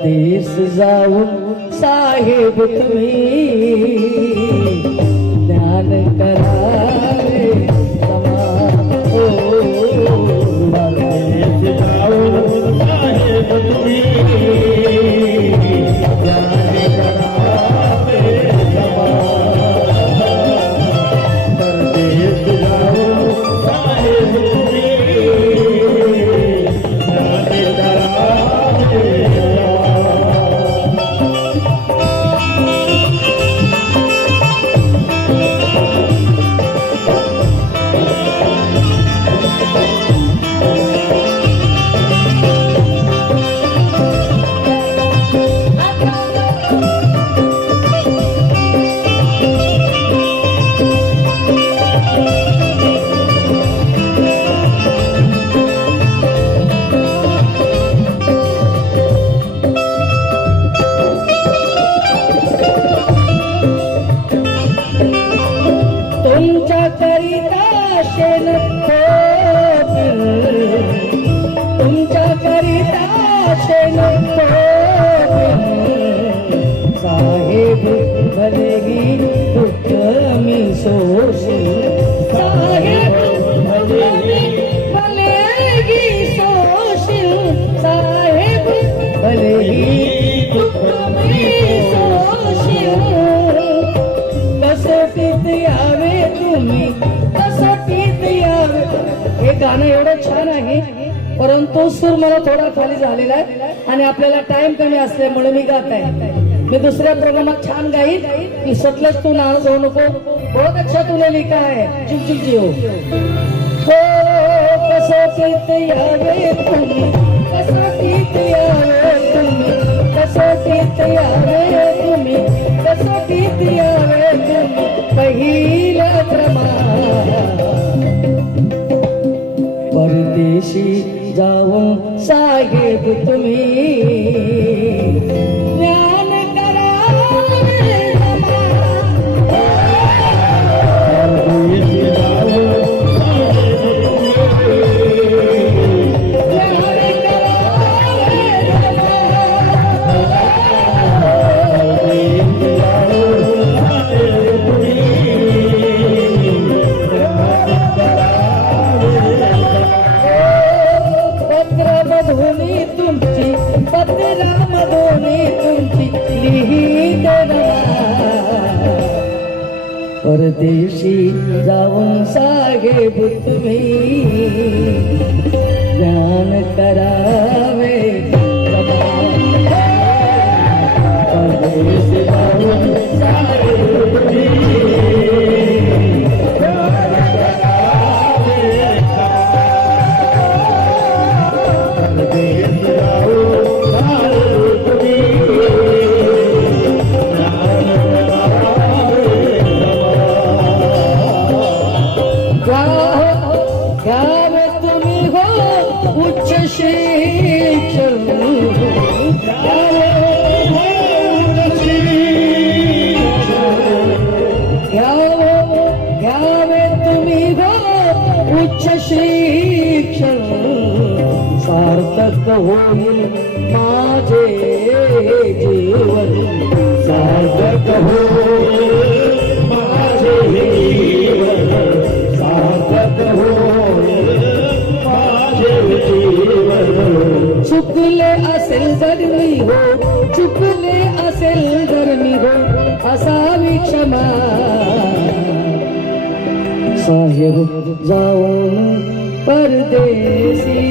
परदेश जाऊन साहेब तुम्ही ज्ञान करा भलेगी दुःख मी सोशील साहेब भलेगी साहेब भलेगी दुःख मी सोशील कसोटीत यावे तुम्ही यावे? हे गाणं एवढं छान आहे परंतु सूर मला थोडा खाली झालेला आहे आणि आपल्याला टाइम कमी असल्यामुळे मी गात आहे. मैं दूसरे प्रोग्राम अच्छा छान गाई कि सतलज तू नाल जाऊ नको बहुत अच्छा तूने लिखा है। चुप चुप जी हो कसो आवे तुम, कसो आवे तुम, कसो आवे तुम, कसो आवे तुम परदेशी जाऊ साहेब तुम्ही परदेशी जाऊन सागे तुम्ही ज्ञान करावे माझे जीवन। सार्थक जीवन। सार्थक जीवन। चुकले हो, चुकले असेल तर मी हो, असावी क्षमा। साहेब परदेसी।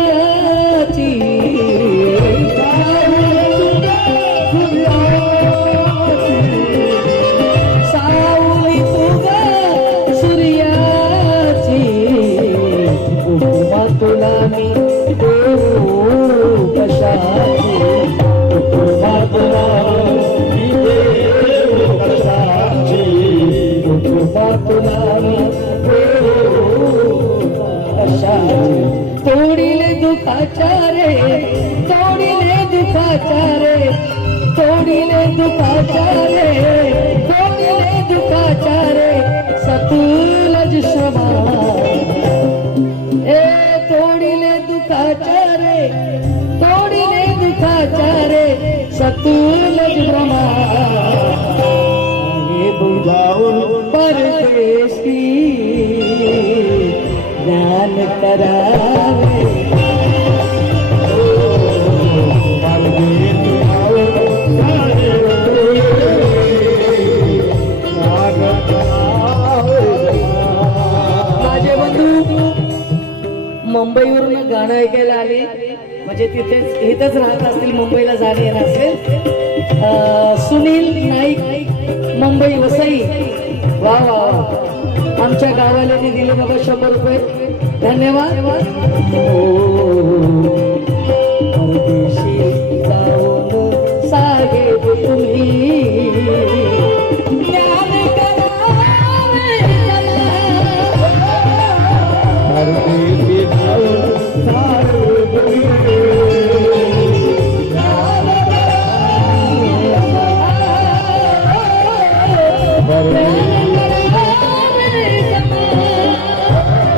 તોડીલે દુખાચારે તોડીલે દુખાચારે તોડીલે દુખાચારે ध्यान करावे माझे बंधू मुंबईवरून गाणं ऐकायला आले. म्हणजे तिथेच इथंच राहत असतील मुंबईला जाणे येणार असेल. सुनील नाईक मुंबई वसई. वा वा वा. आमच्या गावाल्याने दिले बाबा शंभर रुपये. धन्यवाद हो.